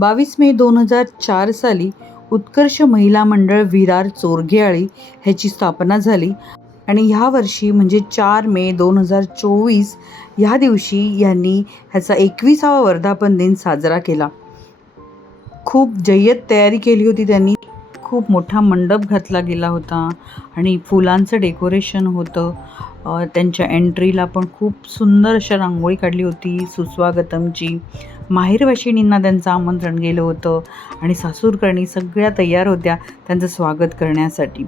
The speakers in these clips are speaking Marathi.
बावीस मे दोन हजार चार साली उत्कर्ष महिला मंडळ विरार चोरगेआळी ह्याची स्थापना झाली. आणि ह्या वर्षी म्हणजे चार मे दोन हजार चोवीस ह्या दिवशी यांनी ह्याचा एकविसावा वर्धापन दिन साजरा केला. खूप जय्यत तयारी केली होती त्यांनी. खूप मोठा मंडप घातला गेला होता आणि फुलांचं डेकोरेशन होतं. त्यांच्या एंट्रीला पण खूप सुंदर अशा रांगोळी काढली होती सुस्वागतमची. माहेरवाशिणींना त्यांचं आमंत्रण गेलं होतं आणि सासूरकरणी सगळ्या तयार होत्या त्यांचं स्वागत करण्यासाठी.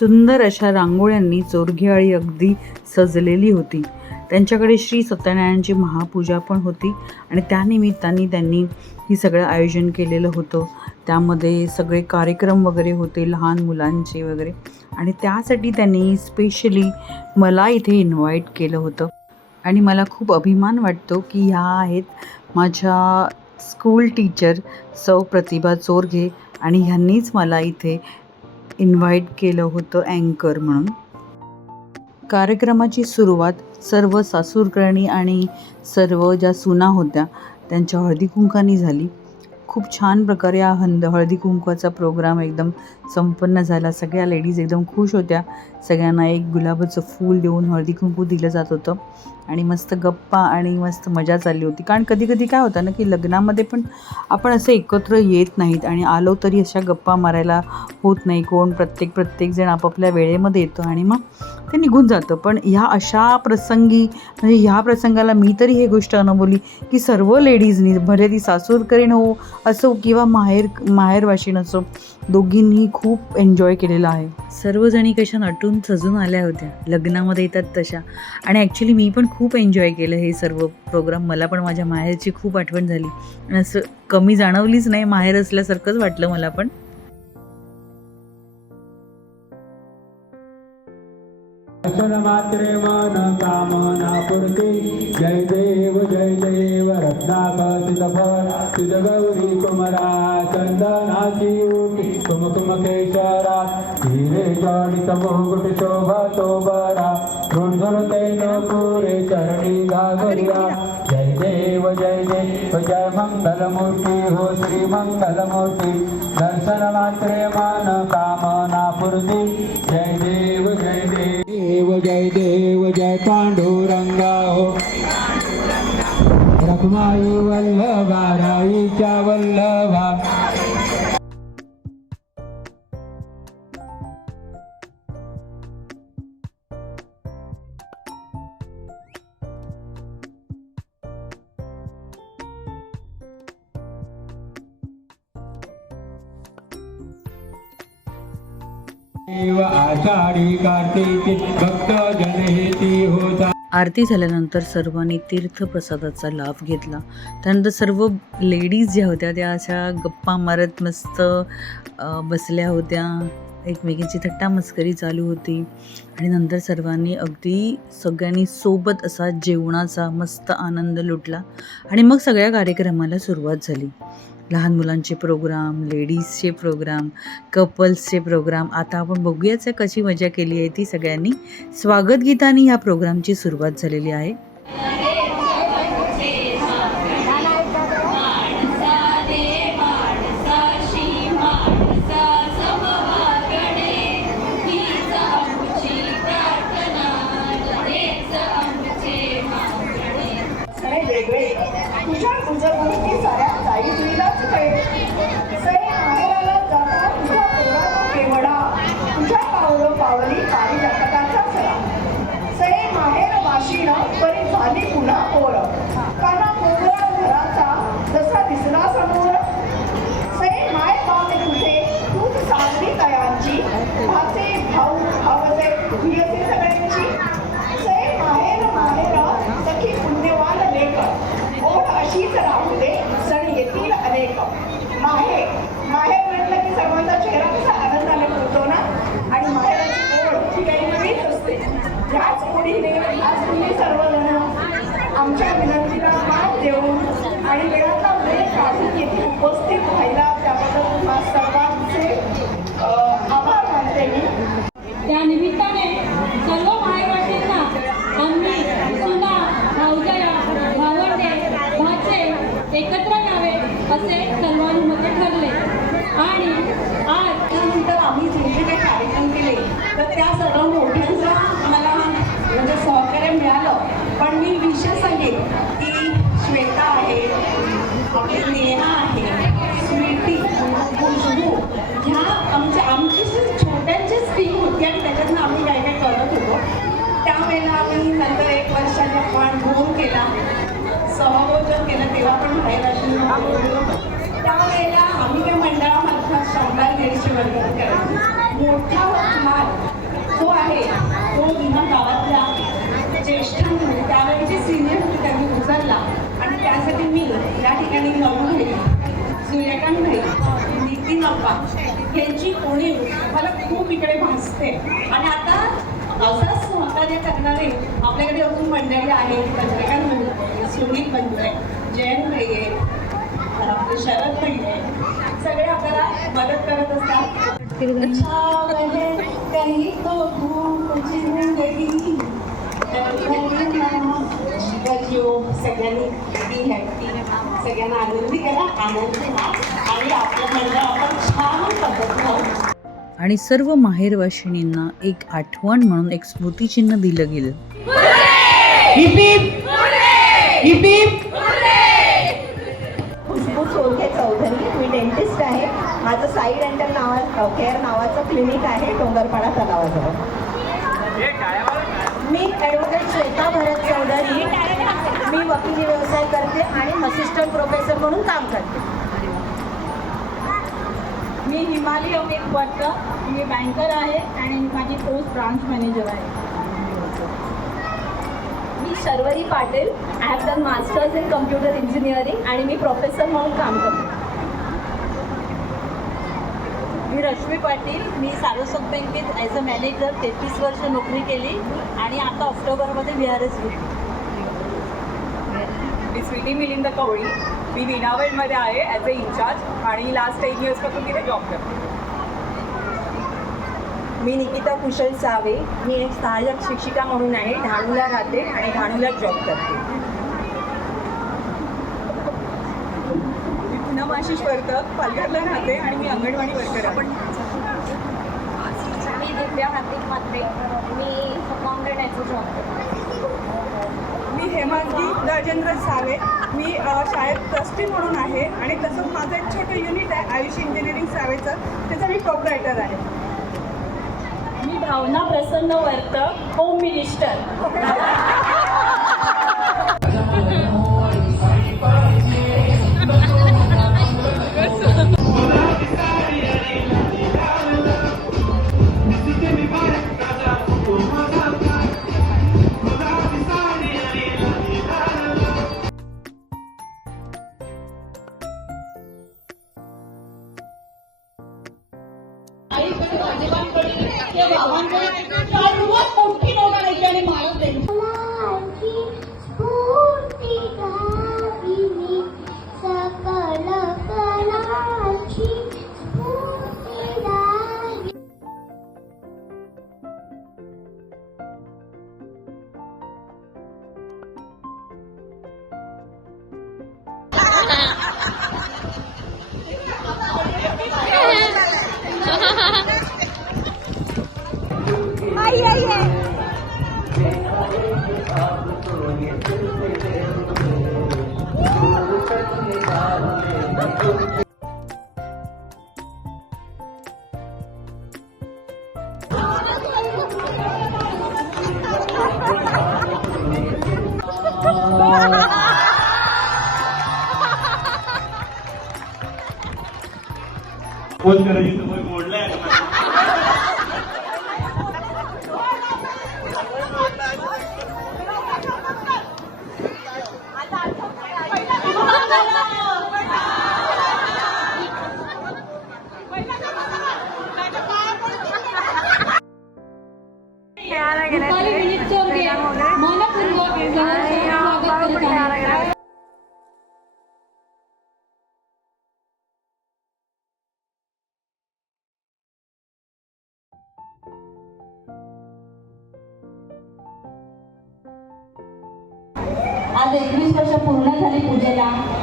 सुंदर अशा रांगोळ्यांनी चोरघेआळी अगदी सजलेली होती. त्यांच्याकडे श्री सत्यनारायणची महापूजा पण होती आणि त्यानिमित्ताने त्यांनी ही सगळं आयोजन केलेलं होतं. त्यामध्ये सगळे कार्यक्रम वगैरे होते लहान मुलांचे वगैरे. आणि त्यासाठी त्यांनी स्पेशली मला इथे इन्व्हाइट केलं होतं. आणि मला खूप अभिमान वाटतो की ह्या आहेत माझ्या स्कूल टीचर सौ प्रतिभा चोरघे आणि ह्यांनीच मला इथे इन्व्हाइट केलं होतं अँकर म्हणून. कार्यक्रमाची सुरुवात सर्व सासूरकरणी आणि सर्व ज्या सुना होत्या त्यांच्या हळदी कुंकानी झाली. खूप छान प्रकारे हा हंद हळदी कुंकवाचा प्रोग्राम एकदम संपन्न झाला. सगळ्या लेडीज एकदम खुश होत्या. सगळ्यांना एक गुलाबाचं फूल देऊन हळदी कुंकू दिलं जात होतं. आणि मस्त गप्पा आणि मस्त मजा चालली होती. कारण कधी कधी काय होतं ना की लग्नामध्ये पण आपण असं एकत्र येत नाहीत आणि आलो तरी अशा गप्पा मारायला होत नाही. कोण प्रत्येक प्रत्येकजण आपापल्या वेळेमध्ये येतो आणि मग ते निघून जातं. पण ह्या अशा प्रसंगी म्हणजे ह्या प्रसंगाला मी तरी हे गोष्ट अनुभवली की सर्व लेडीजनी भले ती सासूरकरीण हो असो किंवा माहेर माहेरवाशीण असो दोघींनी खूप एन्जॉय केलेलं आहे. सर्वजणी कशा नटून सजून आल्या होत्या. लग्नामध्ये येतात तशा. आणि ॲक्च्युली मी पण खूप एन्जॉय केलं हे सर्व प्रोग्राम मला पण माझ्या माहेरची खूप आठवण झाली. आणि असं कमी जाणवलीच नाही माहेर असल्यासारखंच वाटलं मला पण. दर्शन मात्रे मन कामना पूर्ती जय देव जय देव रत्नाकसित फळ. तुझ गौरी कुमरा चंदनाची उठी कुमकुम केशरा हिरे जडित मुकुट शोभा तो बरा झुणझुणते पुरे चरणी घागरिया. जय देव जय देव जय मंगल मूर्ती हो श्री मंगल मूर्ती दर्शन मात्रे मन कामना पूर्ती जय देव जय देव. देव जय देव जय पांडुरंगा हो. रखमाई वल्लभा राईच्या वल्लभा. कार्तिकी भक्त होता. आरती झाल्यानंतर सर्वांनी तीर्थप्रसादाचा लाभ घेतला. त्यानंतर सर्व लेडीज ज्या होत्या त्या अशा गप्पा मारत मस्त बसल्या होत्या. एकमेकींची थट्टा मस्करी चालू होती. आणि नंतर सर्वांनी अगदी सगळ्यांनी सोबत असा जेवणाचा मस्त आनंद लुटला. आणि मग सगळ्या कार्यक्रमाला सुरुवात झाली. लहान मुलांचे प्रोग्राम लेडीजचे प्रोग्राम कपल्सचे प्रोग्राम. आता आपण बघूयाच आहे कशी मजा केली आहे ती सगळ्यांनी. स्वागत गीतानी ह्या प्रोग्रामची सुरुवात झालेली आहे सगळे वेगळे तुझ्या तुझ्या गोष्टी साऱ्या जाई तुझीलाच कळे सगळे माहेराला जाता तुझ्या पोराचा केवडा तुझ्या पावलं पावली पारी जातकाचा सरा सगळे माहेर वाशीनं परी असे सर्वानुमते ठरले आणि आज त्यानंतर आम्ही जे जे काही कार्यक्रम केले तर त्या सर्व मोठ्यांचा मला म्हणजे सहकार्य मिळालं पण मी विशेष सांगेन की श्वेता आहे आपली नेहा आहे स्वीटी खुशबू ह्या आमच्या आमची जी छोट्यांचीच टीम होती आणि त्याच्यातनं आम्ही काय काय करत होतो त्यावेळेला आम्ही नंतर एक वर्षाचा पण भोग केला सहभोजन केलं तेव्हा पण बाहेर अशी त्यावेळेला आम्ही त्या मंडळामार्फत शंभर दीडशे वर्ग करायचो. मोठा मान जो आहे तो विना गावातल्या ज्येष्ठांनी त्यावेळेचे सिनियर होते त्यांनी उचलला. आणि त्यासाठी मी या ठिकाणी नवू सूर्यकांत भाई नितीन अप्पा यांची उणीव मला खूप इकडे भासते. आणि आता असंच सहकार्य करणारे आपल्याकडे अजून मंडळी आहेत पत्रकार भाई सुनील बंधुरे जयंत भाई आहे शरद सगळे आपल्याला मदत करत असतात. सगळ्यांनी ती हॅपी सगळ्यांना आनंदी करा आनंदी आणि आपण छान आणि सर्व माहेरवाशिणींना एक आठवण म्हणून एक स्मृतिचिन्ह दिलं गेलं. डेंटिस्ट आहे. माझं साई डेंटल नावा केअर नावाचं क्लिनिक आहे डोंगरपाडा तलावाजवळ. मी ॲडव्होकेट श्वेता भरत चौधरी. मी वकिली व्यवसाय करते आणि असिस्टंट प्रोफेसर म्हणून काम करते. मी हिमाली अमित भट्ट. मी बँकर आहे आणि माझी पोस्ट ब्रांच मॅनेजर आहे. मी Sharvari Patil. I have done masters in computer engineering आणि मी प्रोफेसर म्हणून काम करते. मी रश्मी पाटील. मी सारस्वत बँकेत ॲज अ मॅनेजर तेहतीस वर्ष नोकरी केली आणि आता ऑक्टोबरमध्ये व्ही आर एस मी स्वीटी मिलिंद कवळी. मी विनावेलमध्ये आहे ॲज अ इन्चार्ज आणि लास्ट टेन इयर्सपासून तिथे जॉब करते. मी निकिता कुशल सावे. मी एक सहाय्यक शिक्षिका म्हणून आहे. ढाणूला राहते आणि ढाणूला जॉब करते. पुन्हा माशिष वर्तक पालघरला राहते आणि मी अंगणवाडी वर्कर आहे. मी दिव्या हार्दिक मात्रे मी अकाउंटंट ॲज जॉब मी हेमांगी राजेंद्र सावे. मी शाळेत ट्रस्टी म्हणून आहे आणि तसंच माझं एक छोटं युनिट आहे आयुष इंजिनिअरिंग सावेचं. त्याचा मी टॉप रायटर आहे. मी Bhavana Prasanna Vartak home minister phone करायची सवय मोडलाय. रुपाली गेल्या.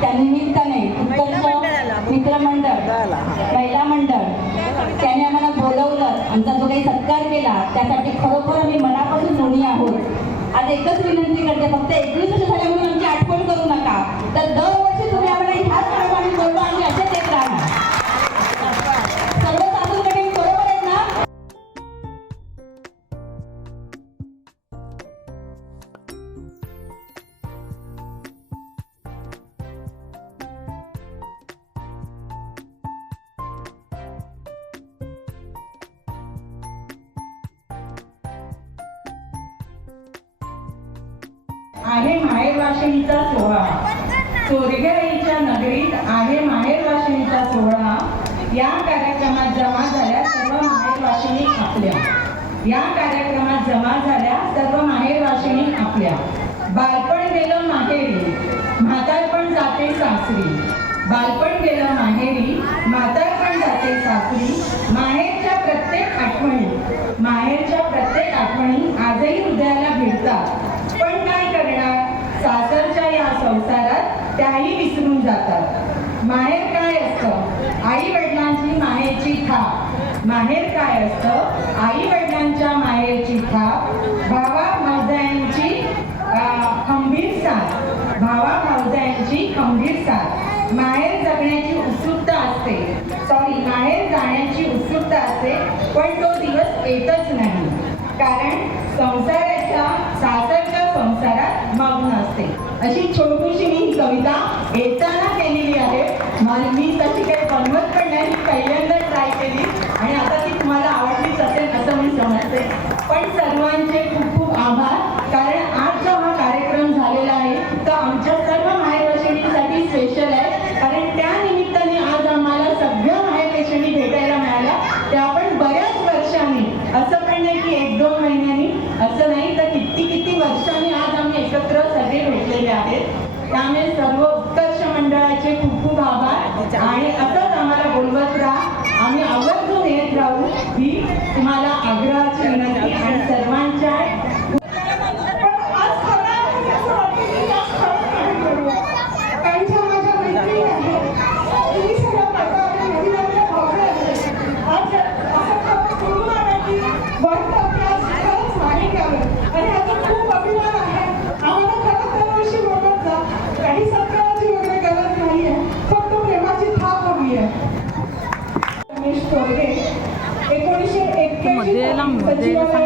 त्यानिमित्ताने मित्रमंडळ महिला मंडळ त्याने आम्हाला बोलवलं आमचा जो काही सत्कार केला त्यासाठी खरोखर आम्ही मनापासून ऋणी आहोत. आज एकच विनंती करते फक्त एकवीस वर्ष झाले म्हणून आमची आठवण करू नका. तर दरवर्षी आहे माहेर वाशिणीचा सोहळा. चोरगेईच्या नगरीत आहे माहेर वाशिणीचा सोहळा. या कार्यक्रमात जमा झाल्या सर्व माहेर वाशिणी आपल्या. या कार्यक्रमात जमा झाल्या सर्व माहेर वाशिणी आपल्या. बालपण गेलं माहेरी म्हातारपण जाते सासरी. बालपण गेलं माहेरी म्हातारपण जाते सासरी. माहेरच्या प्रत्येक आठवणी माहेरच्या प्रत्येक आठवणी आजही हृदयाला भिडतात पण काय करणार सासरच्या या संसारात त्याही विसरून जातात. माहेर काय असतं? आई वडिलांची माहेरची थाप. माहेर काय असतं? आई वडिलांच्या माहेरची थाप. भावा भावजायांची खंबीर साथ. भावा भावजायांची खंबीर साथ. माहेर जगण्याची उत्सुकता असते. सॉरी माहेर जाण्याची उत्सुकता असते पण तो दिवस येतच नाही. कारण संसाराच्या सासरच्या संसारात मग्न असते. अशी छोटीशी मी ही कविता येताना केलेली आहे. मला मी तशी काही बनवत पण नाही पहिल्यांदा ट्राय केली. आणि आता ती तुम्हाला आवडलीच असेल असं मी समजते. पण सर्वांचे खूप खूप आभार कारण आज जो हा कार्यक्रम झालेला आहे तो आमच्या सर्व माहेरवाशिणींसाठी स्पेशल आहे कारण त्या निमित्ताने आज आम्हाला सगळ्या माहेरपेशणी भेटायला मिळाल्या त्या पण बऱ्याच वर्षांनी असं पण नाही की एक दोन महिन्यांनी असं नाही तर किती किती वर्षांनी आज आम्ही एकत्र सगळे भेटलेले आहेत त्यामुळे सर्व उत्कर्ष मंडळाचे खूप खूप आभार. आणि असंच आम्हाला เดินฟัง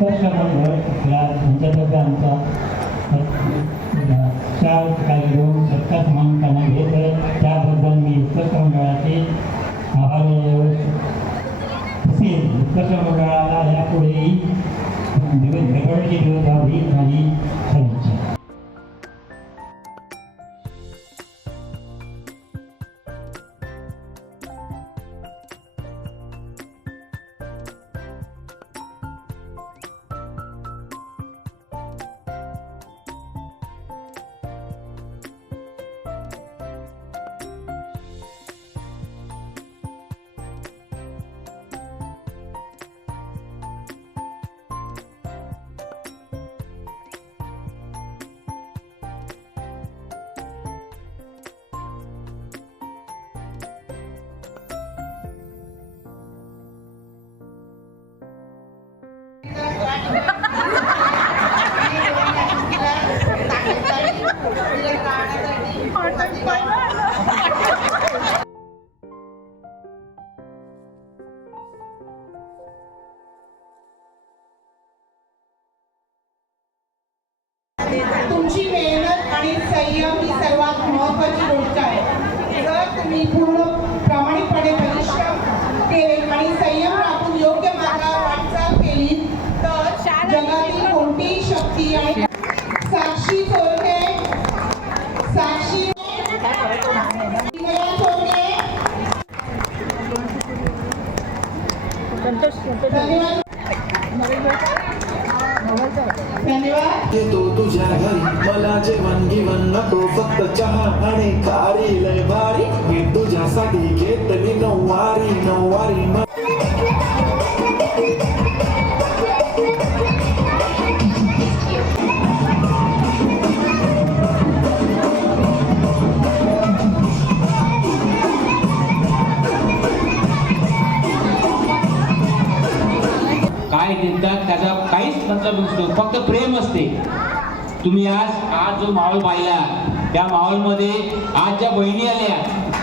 उत्कर्ष मंडळ आमचा चार कार्यक्रम सत्कार समान करण्यात घेत आहे त्याबद्दल मी उत्कर्ष मंडळाचे आभारी तसेच उत्कर्ष मंडळाला यापुढेही झगडची दिवस व्हावी आणि साक्षी. थोरके साक्षी. धन्यवाद. येतो तुझ्या घरी मला जेवण गिवण नको फक्त चहा आणि खारी. लय भारी मी तुझ्यासाठी घेतली नऊवारी नऊवारी. तुम्ही आज आज जो माहोल पाहिला त्या माहोलमध्ये आज ज्या बहिणी आल्या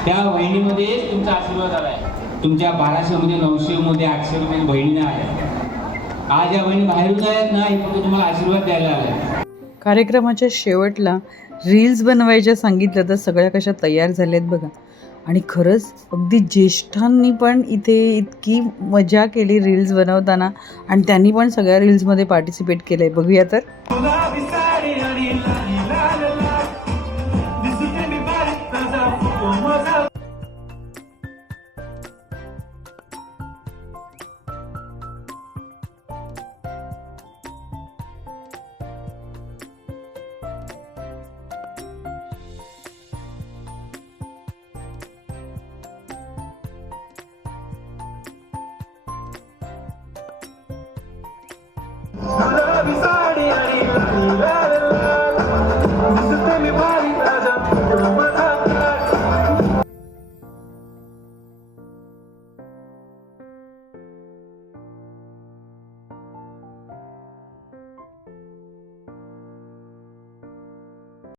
त्या बहिणीमध्येच तुमचा आशीर्वाद आलाय तुमच्या बाराशेमध्ये नऊशेमध्ये आठशेमध्ये बहिणीने आल्या. आज या बहिणी बाहेरून आहेत ना हे फक्त तुम्हाला आशीर्वाद द्यायला आलाय कार्यक्रमाच्या शेवटला रील्स बनवायच्या सांगितलं तर सगळ्या कशा तयार झाल्यात बघा. आणि खरंच अगदी ज्येष्ठांनी पण इथे इतकी मजा केली रील्स बनवताना. आणि त्यांनी पण सगळ्या रील्समध्ये पार्टिसिपेट केलं आहे बघूया तर.